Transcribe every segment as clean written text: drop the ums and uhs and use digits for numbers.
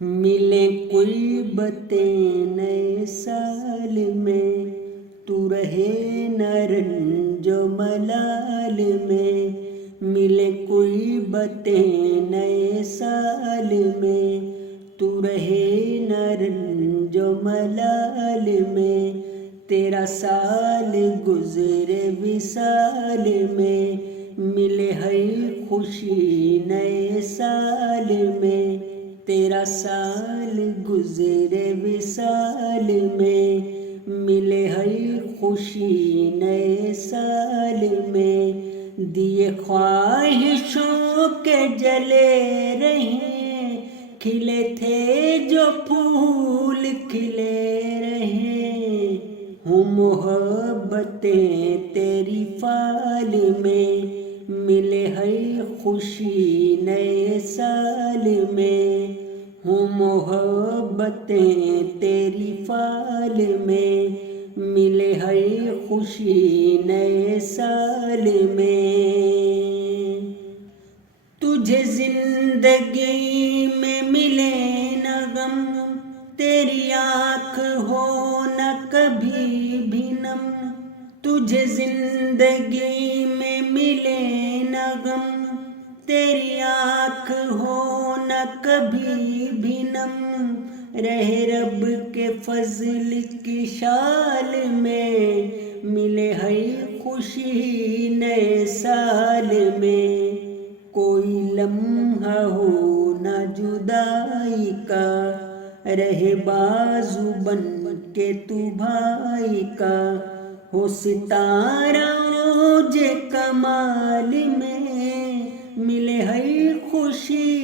ملے کوئی باتیں نئے سال میں، تو رہے نہ رنج و ملال میں۔ ملے کوئی باتیں نئے سال میں، تو رہے نہ رنج و ملال میں۔ تیرا سال گزرے وصال میں، ملے ہے خوشی نئے سال میں۔ تیرا سال گزرے وصال میں، ملے ہے خوشی نئے سال میں۔ دیے خواہشوں کے جلے رہیں، کھلے تھے جو پھول کھلے رہیں۔ ہوں محبتیں تیری فال میں، ملے ہے خوشی نئے سال میں۔ ہوں محبتیں تیری فال میں، ملے ہے خوشی نئے سال میں۔ تجھے زندگی میں ملے نہ غم، تیری آنکھ ہو نہ کبھی بھی نم۔ تجھے زندگی میں ملے نہ غم، تیری آنکھ ہو نہ کبھی بھی نم۔ رہے رب کے فضل کی شال میں، ملے ہے خوشی نئے سال میں۔ کوئی لمحہ ہو نہ جدائی کا، رہے بازو بن کے تو بھائی کا۔ ہو ستارہ اوج کمال میں، ملے ہے خوشی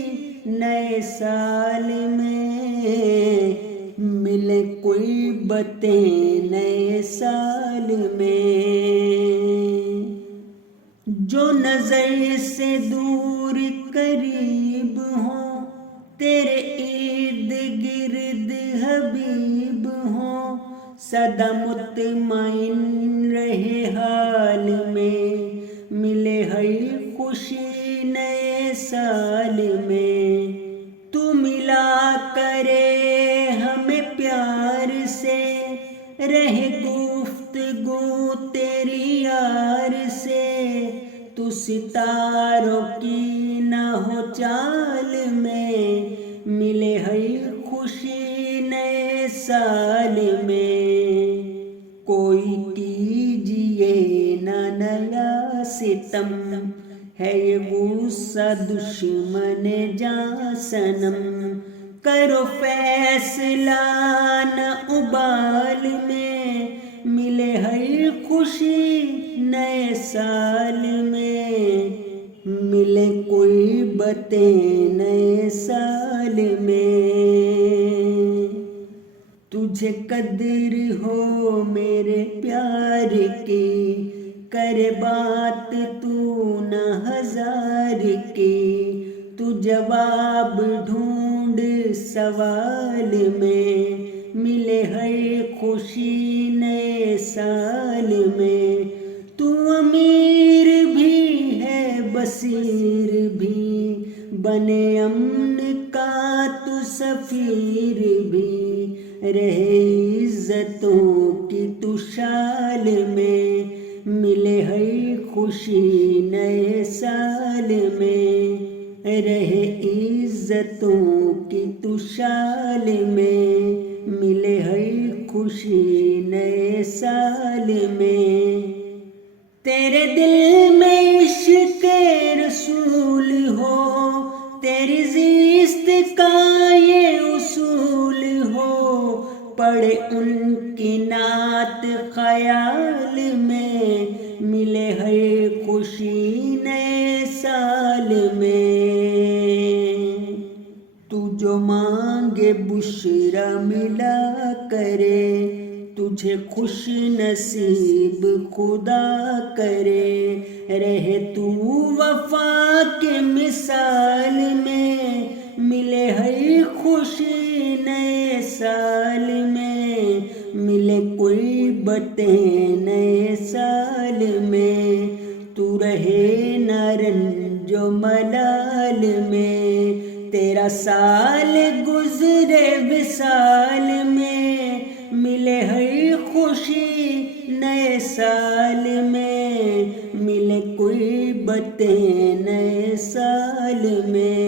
نئے سال میں۔ ملے کوئی باتیں نئے سال میں، جو نظر سے دور قریب ہوں، تیرے ارد گرد حبیب ہوں۔ سدا مطمئن رہے حال میں، ملے ہے خوشی نئے سال میں۔ تو ملا کرے ہمیں پیار سے، رہے گفتگو تیری یار سے۔ تو ستاروں کی نہ ہو چال میں، ملے ہے خوشی نئے سال میں۔ کوئی کیجیے نہ نیا ستم، ہے یہ غصہ دشمن جاں صنم۔ کرو فیصلہ نہ ابال میں، ملے ہے خوشی نئے سال میں۔ ملے کوئی باتیں نئے سال میں، تجھے قدر ہو میرے پیار کی، کرے بات تو نہ ہزار کی۔ تو جواب ڈھونڈ سوال میں، ملے ہے خوشی نئے سال میں۔ تو امیر بھی ہے بصیر بھی، بنے امن کا تو سفیر بھی۔ رہے عزتوں کی تو شال میں، ملے ہے خوشی نئے سال میں۔ رہے عزتوں کی تو شال میں، ملے ہے خوشی نئے سال میں۔ تیرے دل میں عشق رسول ہو، تیری زیست کا یہ اصول ہو۔ پڑھے ان کی نعت خیال میں، ملے ہے خوشی نئے سال میں۔ تو جو مانگے بشرا ملا کرے، تجھے خوش نصیب خدا کرے۔ رہے تو وفا کے مثال میں، ملے ہے خوشی نئے سال میں۔ ملے کوئی باتیں نئے سال میں، تو رہے نہ رنج و ملال میں۔ تیرا سال گزرے وصال میں، ملے ہر خوشی نئے سال میں، ملے کوئی باتیں نئے سال میں۔